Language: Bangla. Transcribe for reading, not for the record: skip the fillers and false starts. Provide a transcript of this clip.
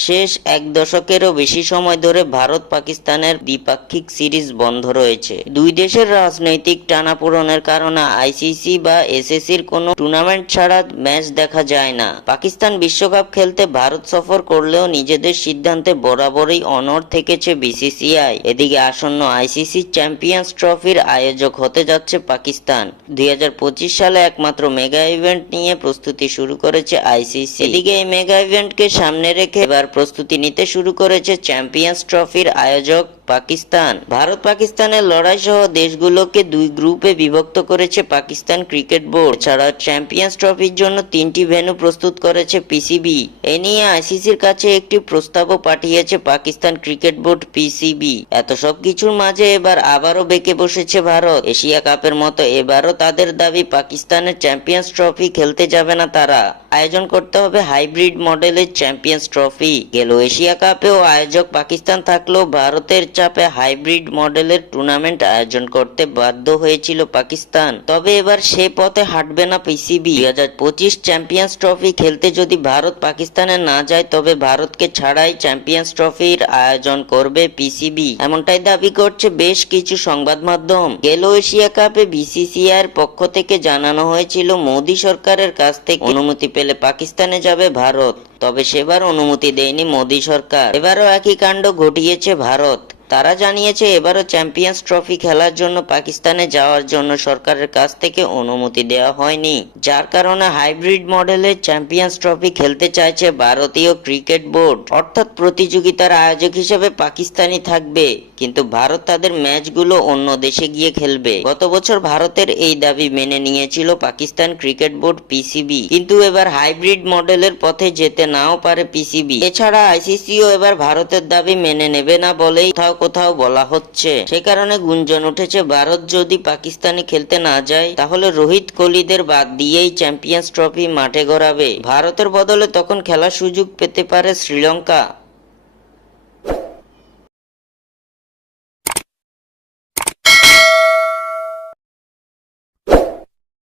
শেষ এক দশকেরও বেশি সময় ধরে ভারত পাকিস্তানের দ্বিপাক্ষিক সিরিজ বন্ধ রয়েছে। দুই দেশের রাজনৈতিক টানাপোড়েনের কারণে আইসিসি বা এসএসির কোনো টুর্নামেন্ট ছাড়া ম্যাচ দেখা যায় না। পাকিস্তান বিশ্বকাপ খেলতে ভারত সফর করলেও নিজেদের সিদ্ধান্তে বরাবরই অনড় থেকেছে বিসিসিআই। এদিকে আসন্ন আইসিসি চ্যাম্পিয়ন্স ট্রফির আয়োজক হতে যাচ্ছে পাকিস্তান। 2025 সালে একমাত্র মেগা ইভেন্ট নিয়ে প্রস্তুতি শুরু করেছে আইসিসি। এদিকে এই মেগা ইভেন্টকে সামনে রেখে এবার প্রস্তুতি নিতে শুরু করেছে চ্যাম্পিয়ন্স ট্রফির আয়োজক পাকিস্তান। ভারত পাকিস্তানের লড়াই সহ দেশগুলোকে দুই গ্রুপে বিভক্ত করেছে পাকিস্তান ক্রিকেট বোর্ড। এছাড়া চ্যাম্পিয়ন্স ট্রফির জন্য 3টি ভেন্যু প্রস্তুত করেছে পিসিবি। এ নিয়ে আইসিসির কাছে একটি প্রস্তাবও পাঠিয়েছে পাকিস্তান ক্রিকেট বোর্ড পিসিবি। এত সব কিছুর মাঝে এবার আবারও বেঁকে বসেছে ভারত। এশিয়া কাপের মতো এবারও তাদের দাবি পাকিস্তানের চ্যাম্পিয়ন্স ট্রফি খেলতে যাবে না তারা। আয়োজন করতে হবে হাইব্রিড মডেলের চ্যাম্পিয়ন্স ট্রফি। গেল এশিয়া কাপেও আয়োজক পাকিস্তান থাকলেও ভারতের চাপে হাইব্রিড মডেলের টুর্নামেন্ট আয়োজন করতে বাধ্য হয়েছিল পাকিস্তান। তবে এবার সে পথে হাঁটবে না পিসিবি। 2025 চ্যাম্পিয়ন্স ট্রফি খেলতে যদি ভারত পাকিস্তানে না যায় তবে ভারতকে ছাড়াই চ্যাম্পিয়ন্স ট্রফির আয়োজন করবে পিসিবি, এমনটাই দাবি করছে বেশ কিছু সংবাদ মাধ্যম। গেল এশিয়া কাপে বিসিসিআইয়ের পক্ষ থেকে জানানো হয়েছিল মোদী সরকারের কাছ থেকে অনুমতি পেলে পাকিস্তানে যাবে ভারত। তবে সেবার অনুমতি দেয়নি মোদী সরকার। এবারও একই কাণ্ড ঘটিয়েছে ভারত। তারা জানিয়েছে এবারও চ্যাম্পিয়ন্স ট্রফি খেলার জন্য পাকিস্তানে যাওয়ার জন্য সরকারের কাছ থেকে অনুমতি দেওয়া হয়নি, যার কারণে হাইব্রিড মডেলের চ্যাম্পিয়ন্স ট্রফি খেলতে চাইছে ভারতীয় ক্রিকেট বোর্ড। অর্থাৎ প্রতিযোগিতার আয়োজক হিসেবে পাকিস্তানই থাকবে, কিন্তু ভারত তাদের ম্যাচগুলো অন্য দেশে গিয়ে খেলবে। গত বছর ভারতের এই দাবি মেনে নিয়েছিল পাকিস্তান ক্রিকেট বোর্ড পিসিবি, কিন্তু এবার হাইব্রিড মডেলের পথে যেতে নাও পারে পিসিবি। এছাড়া আইসিসিও এবার ভারতের দাবি মেনে নেবে না বলেই কোথাও বলা হচ্ছে। সে কারণে গুঞ্জন উঠেছে ভারত যদি পাকিস্তানে খেলতে না যায় তাহলে রোহিত কোহলিদের বাদ দিয়েই চ্যাম্পিয়ন্স ট্রফি মাঠে গড়াবে। ভারতের বদলে তখন খেলার সুযোগ পেতে পারে শ্রীলঙ্কা।